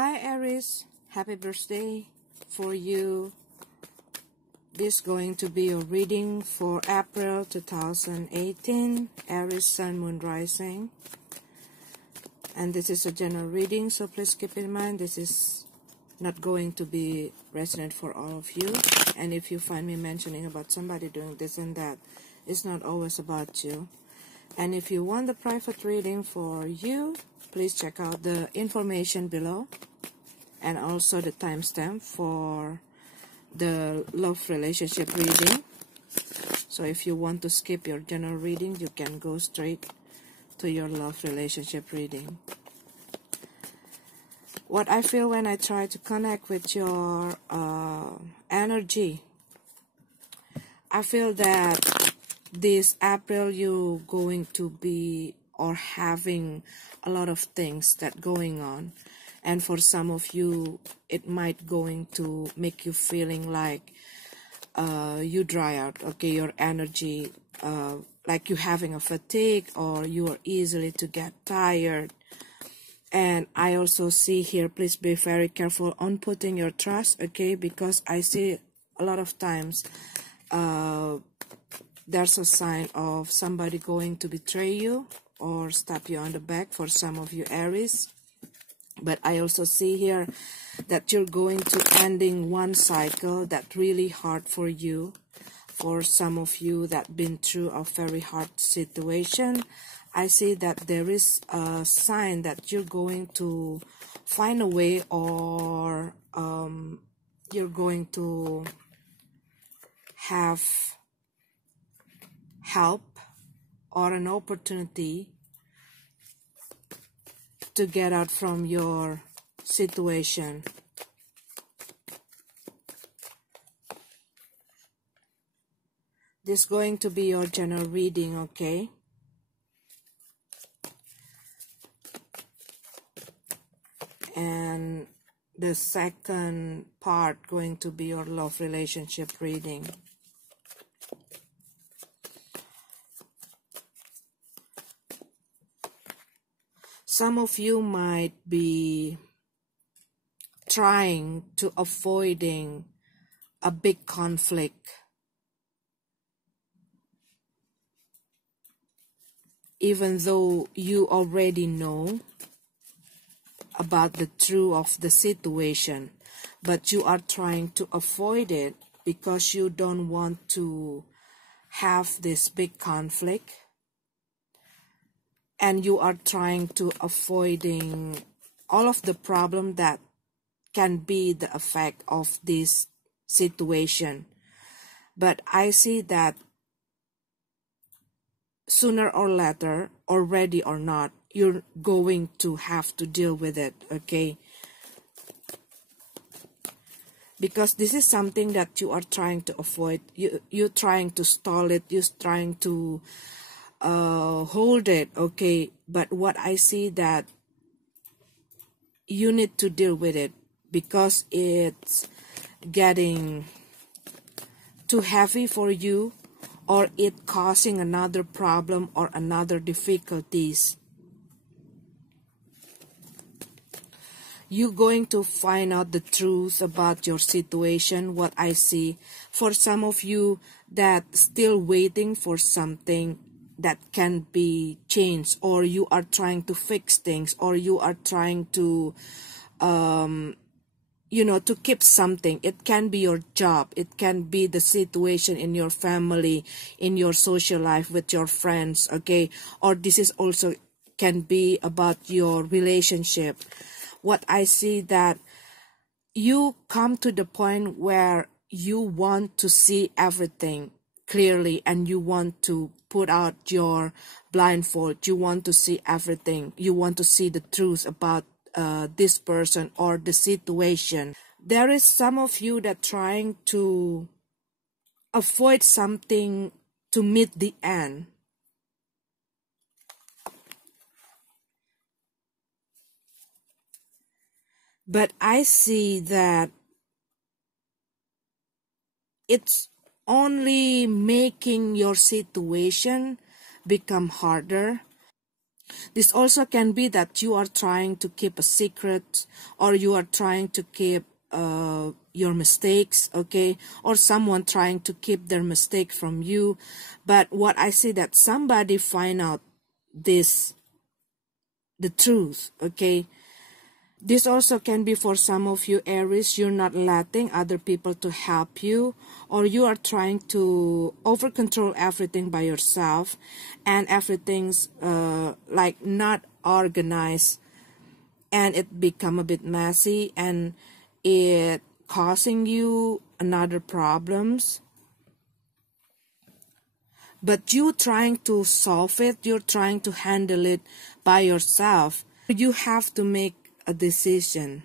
Hi Aries, happy birthday for you. This is going to be a reading for April 2018, Aries Sun, Moon, Rising. And this is a general reading, so please keep in mind this is not going to be resonant for all of you. And if you find me mentioning about somebody doing this and that, it's not always about you. And if you want the private reading for you, please check out the information below and also the timestamp for the love relationship reading. So if you want to skip your general reading, you can go straight to your love relationship reading. What I feel when I try to connect with your energy, I feel that this April you're going to be or having a lot of things that going on, and for some of you it might going to make you feeling like you dry out, okay, your energy, like you having a fatigue or you are easily to get tired. And I also see here, please be very careful on putting your trust, okay, because I see a lot of times there's a sign of somebody going to betray you or stab you on the back for some of you Aries. But I also see here that you're going to ending one cycle that really hard for you. For some of you that been through a very hard situation, I see that there is a sign that you're going to find a way, or you're going to have help or an opportunity to get out from your situation. This is going to be your general reading, okay? And the second part going to be your love relationship reading. Some of you might be trying to avoiding a big conflict, even though you already know about the truth of the situation, but you are trying to avoid it because you don't want to have this big conflict. And you are trying to avoiding all of the problem that can be the effect of this situation. But I see that sooner or later, or ready or not, you're going to have to deal with it, okay? Because this is something that you are trying to avoid. You're trying to stall it. You're trying to hold it, okay? But what I see that you need to deal with it because it's getting too heavy for you, or it causing another problem or another difficulties. You're going to find out the truth about your situation. What I see for some of you that still waiting for something that can be changed, or you are trying to fix things, or you are trying to to keep something. It can be your job, it can be the situation in your family, in your social life with your friends, okay? Or this is also can be about your relationship. What I see that you come to the point where you want to see everything clearly, and you want to put out your blindfold. You want to see everything. You want to see the truth about this person or the situation. There is some of you that trying to avoid something to meet the end. But I see that it's only making your situation become harder. This also can be that you are trying to keep a secret, or you are trying to keep your mistakes, okay, or someone trying to keep their mistake from you. But what I see that somebody find out the truth, okay. This also can be for some of you Aries, you're not letting other people to help you, or you are trying to over control everything by yourself, and everything's like not organized, and it become a bit messy, and it causing you another problems. But you trying to solve it, you're trying to handle it by yourself. You have to make a decision,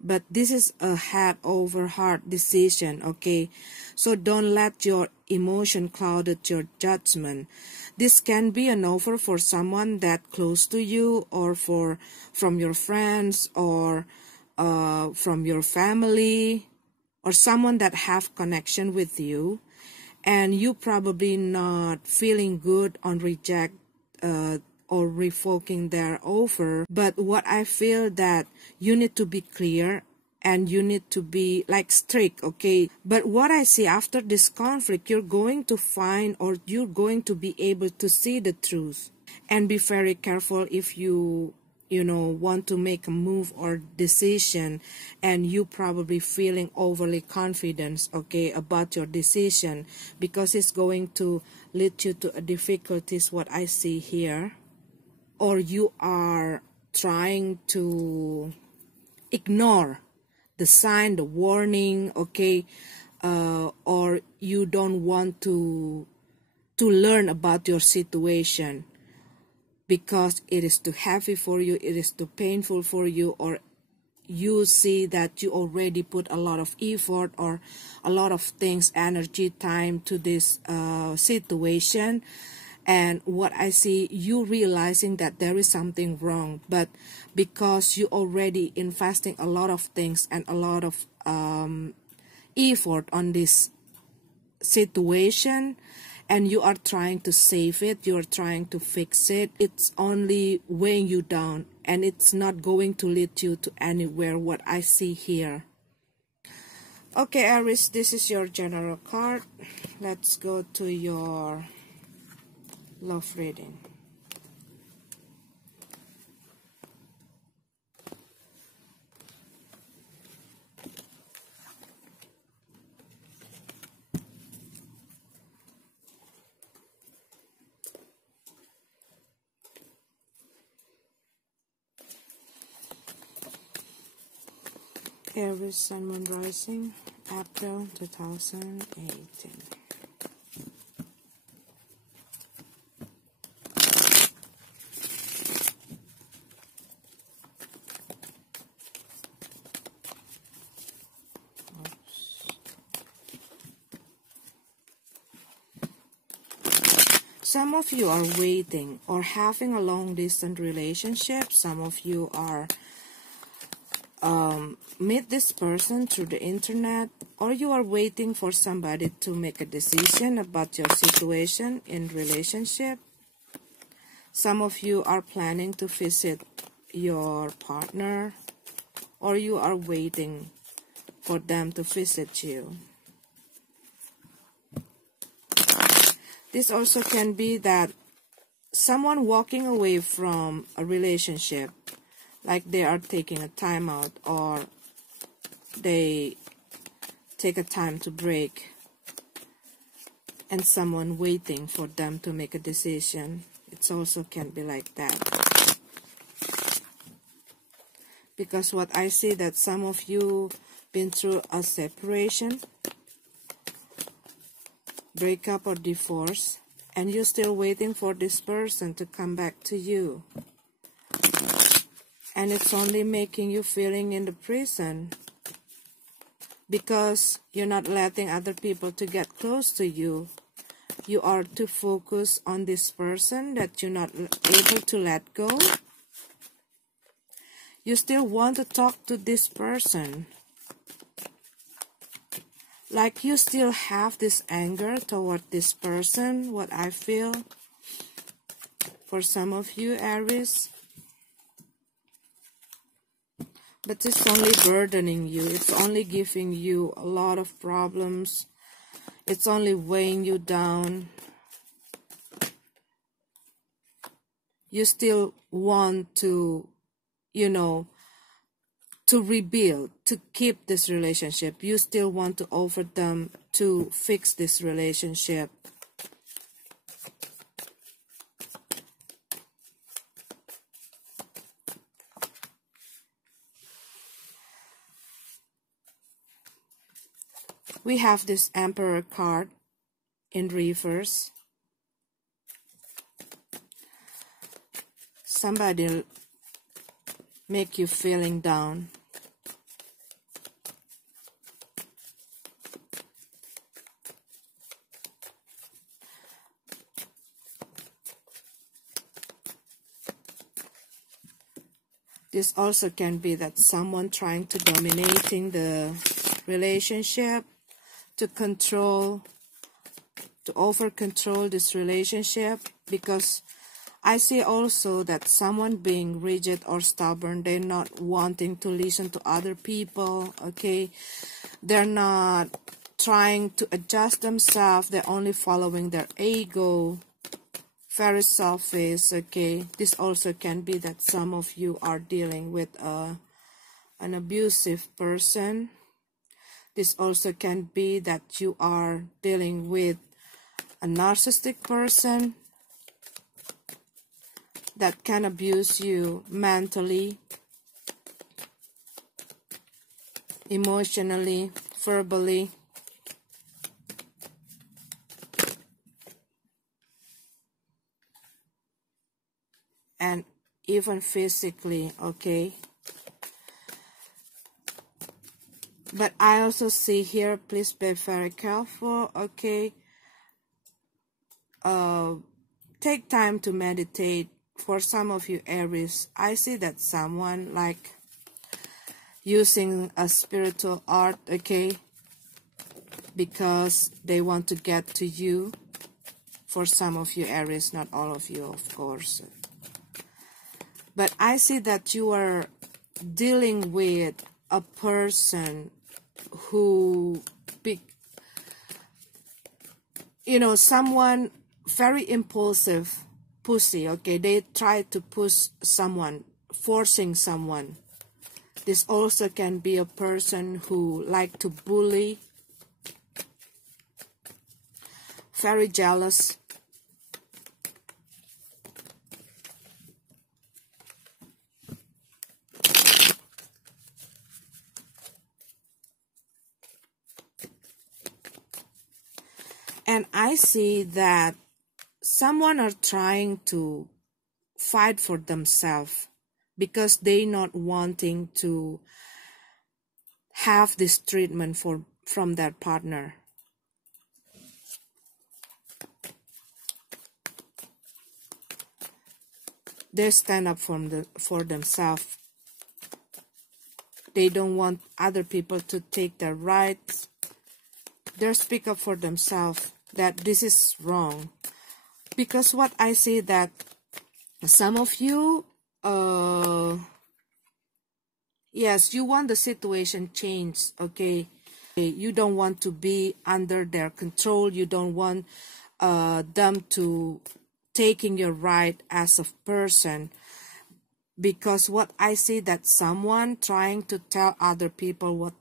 but this is a head over heart decision, okay. So don't let your emotion cloud your judgment. This can be an offer for someone that close to you, or from your friends, or from your family, or someone that have connection with you, and you probably not feeling good on reject or revoking their offer. But what I feel that you need to be clear, and you need to be like strict, okay. But what I see after this conflict, you're going to find, or you're going to be able to see the truth. And be very careful if you want to make a move or decision, and you probably feeling overly confident, okay, about your decision, because it's going to lead you to a difficulties, what I see here. Or you are trying to ignore the sign, the warning, okay, or you don't want to learn about your situation, because it is too heavy for you, it is too painful for you, or you see that you already put a lot of effort, or a lot of things, energy, time to this situation. And what I see, you realizing that there is something wrong, but because you already investing a lot of things and a lot of effort on this situation, and you are trying to save it, you are trying to fix it, it's only weighing you down, and it's not going to lead you to anywhere, what I see here. Okay, Aries, this is your general card. Let's go to your love reading. Aries, Sun, Moon, Rising, April 2018. Some of you are waiting or having a long distance relationship. Some of you are meet this person through the internet, or you are waiting for somebody to make a decision about your situation in relationship. Some of you are planning to visit your partner, or you are waiting for them to visit you. This also can be that someone walking away from a relationship, like they are taking a time out, or they take a time to break, and someone waiting for them to make a decision. It also can be like that. Because what I see that some of you been through a separation, breakup or divorce, and you're still waiting for this person to come back to you. And it's only making you feeling in the prison, because you're not letting other people to get close to you. You are too focused on this person that you're not able to let go. You still want to talk to this person. Like you still have this anger toward this person, what I feel. for some of you, Aries. But it's only burdening you. It's only giving you a lot of problems. It's only weighing you down. You still want to, to rebuild, to keep this relationship. You still want to offer them to fix this relationship. We have this Emperor card in reverse. Somebody make you feeling down. This also can be that someone trying to dominating the relationship, to control, to over control this relationship, because I see also that someone being rigid or stubborn. They're not wanting to listen to other people, okay? They're not trying to adjust themselves. They're only following their ego. Very selfish, okay? This also can be that some of you are dealing with an abusive person. This also can be that you are dealing with a narcissistic person that can abuse you mentally, emotionally, verbally. And even physically, okay? But I also see here, please be very careful, okay? Take time to meditate. For some of you, Aries, I see that someone like using a spiritual art, okay? Because they want to get to you. For some of you, Aries, not all of you, of course. But I see that you are dealing with a person who, someone very impulsive, pussy, okay? They try to push someone, forcing someone. This also can be a person who like to bully, very jealous. And I see that someone are trying to fight for themselves because they not wanting to have this treatment from their partner. They stand up for themselves. They don't want other people to take their rights. They speak up for themselves that this is wrong. Because what I see that some of you, yes, you want the situation changed, okay? You don't want to be under their control. You don't want them to taking your right as a person. Because what I see that someone trying to tell other people what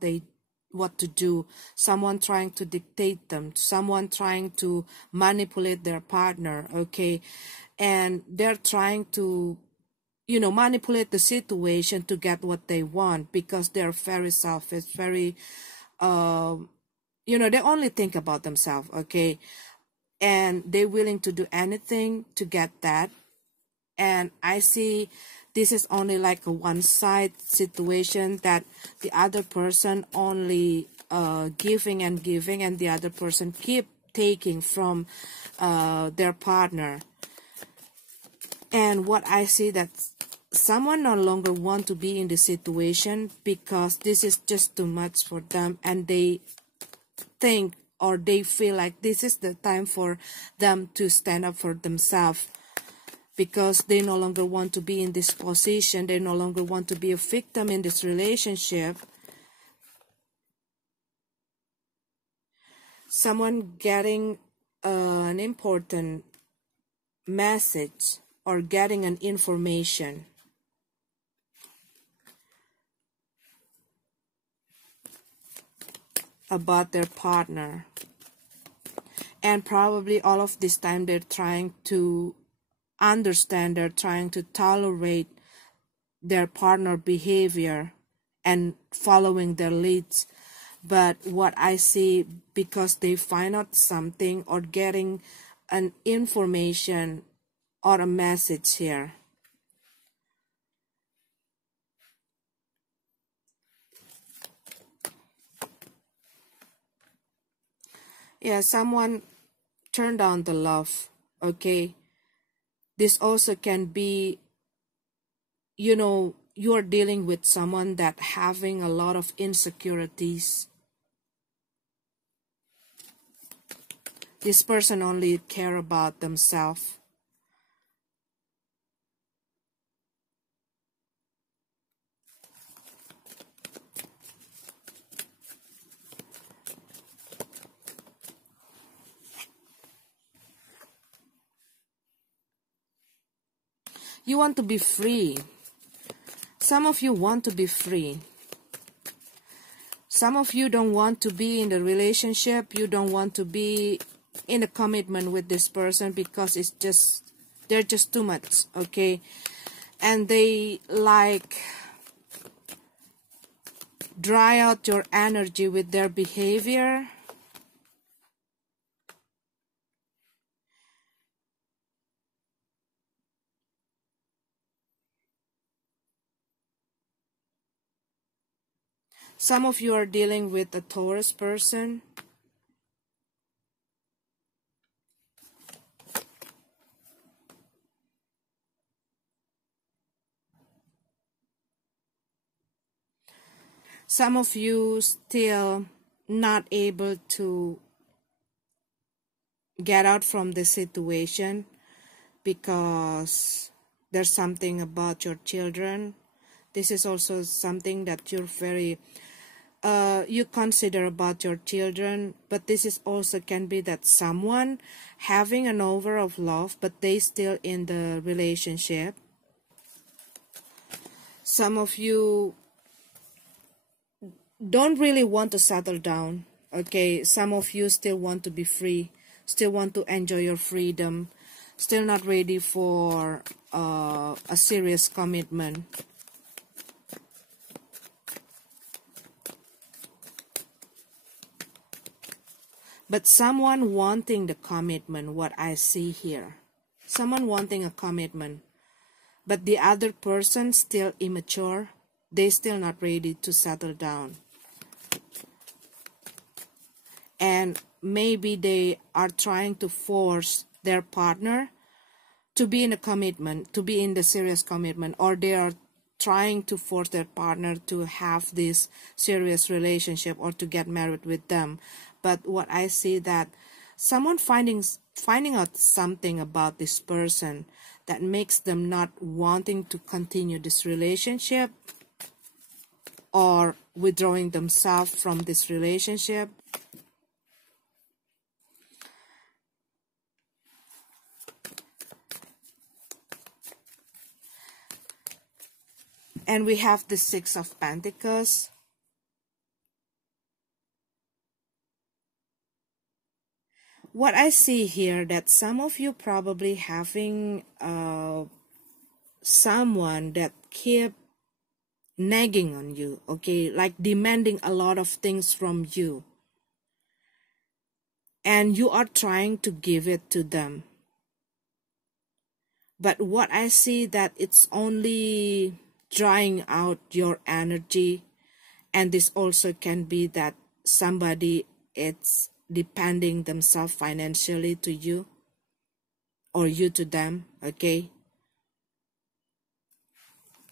to do, someone trying to dictate them, someone trying to manipulate their partner, okay? And they're trying to, manipulate the situation to get what they want because they're very selfish, very, they only think about themselves, okay? And they're willing to do anything to get that. And I see this is only like a one-side situation that the other person only giving and giving, and the other person keep taking from their partner. And what I see that someone no longer want to be in the situation because this is just too much for them, and they think or they feel like this is the time for them to stand up for themselves. because they no longer want to be in this position. They no longer want to be a victim in this relationship. Someone getting an important message or getting an information about their partner. And probably all of this time they're trying to understand, they're trying to tolerate their partner behavior and following their leads. But what I see, because they find out something or getting an information or a message here, yeah, someone turned on the love. Okay, this also can be, you know, you're dealing with someone that having a lot of insecurities. This person only care about themselves. You want to be free. Some of you want to be free. Some of you don't want to be in the relationship. You don't want to be in a commitment with this person because it's just, they're just too much, okay? And they like dry out your energy with their behavior. Some of you are dealing with a Taurus person. Some of you still not able to get out from the situation because there's something about your children. This is also something that you're very you consider about your children, but this is also can be that someone having an over of love, but they still in the relationship. Some of you don't really want to settle down, okay? Some of you still want to be free, still want to enjoy your freedom, still not ready for a serious commitment. But someone wanting the commitment, what I see here. Someone wanting a commitment. But the other person still immature. They still not ready to settle down. And maybe they are trying to force their partner to be in a commitment, to be in the serious commitment. Or they are trying to force their partner to have this serious relationship or to get married with them. But what I see that someone finding out something about this person that makes them not wanting to continue this relationship or withdrawing themselves from this relationship. And we have the Six of Pentacles. What I see here, that some of you probably having someone that keep nagging on you, okay, like demanding a lot of things from you, and you are trying to give it to them. But what I see that it's only drying out your energy, and this also can be that somebody it's depending themselves financially to you or you to them, okay?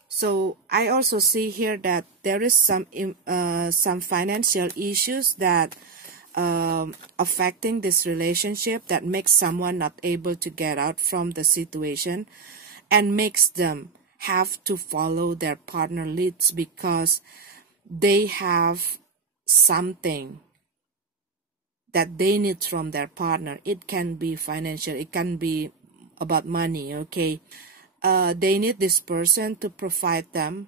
So I also see here that there is some financial issues that affecting this relationship that makes someone not able to get out from the situation. and makes them have to follow their partner leads because they have something that they need from their partner. It can be financial, it can be about money, okay? They need this person to provide them.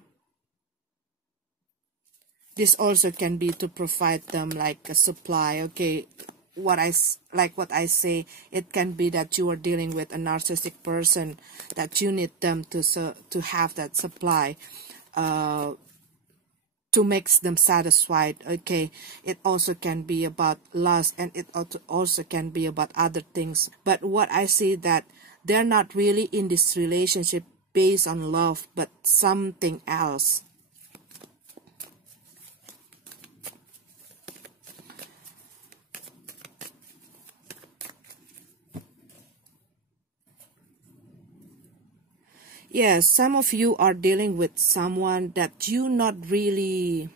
This also can be to provide them like a supply, okay? What I say, it can be that you are dealing with a narcissistic person, that you need them to have that supply, to make them satisfied, okay? It also can be about lust, and it also can be about other things. But what I see, that they're not really in this relationship based on love, but something else. Yes, some of you are dealing with someone that you not really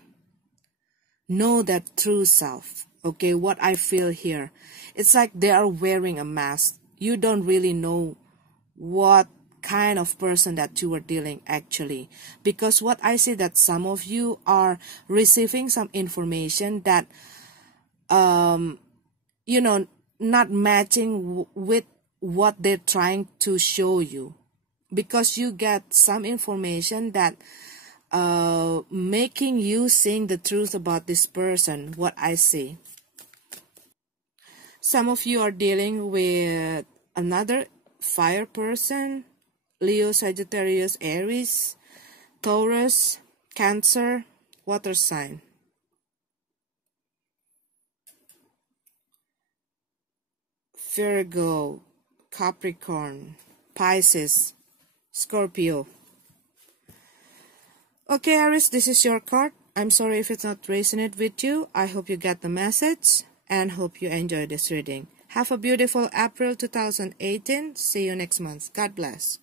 know that true self. Okay, what I feel here, it's like they are wearing a mask. You don't really know what kind of person that you are dealing actually. Because what I see, that some of you are receiving some information that, you know, not matching with what they're trying to show you. Because you get some information that making you seeing the truth about this person, what I see. Some of you are dealing with another fire person, Leo, Sagittarius, Aries, Taurus, Cancer, water sign. Virgo, Capricorn, Pisces, Scorpio. Okay, Aries, this is your card. I'm sorry if it's not resonating with you. I hope you get the message and hope you enjoy this reading. Have a beautiful April 2018. See you next month. God bless.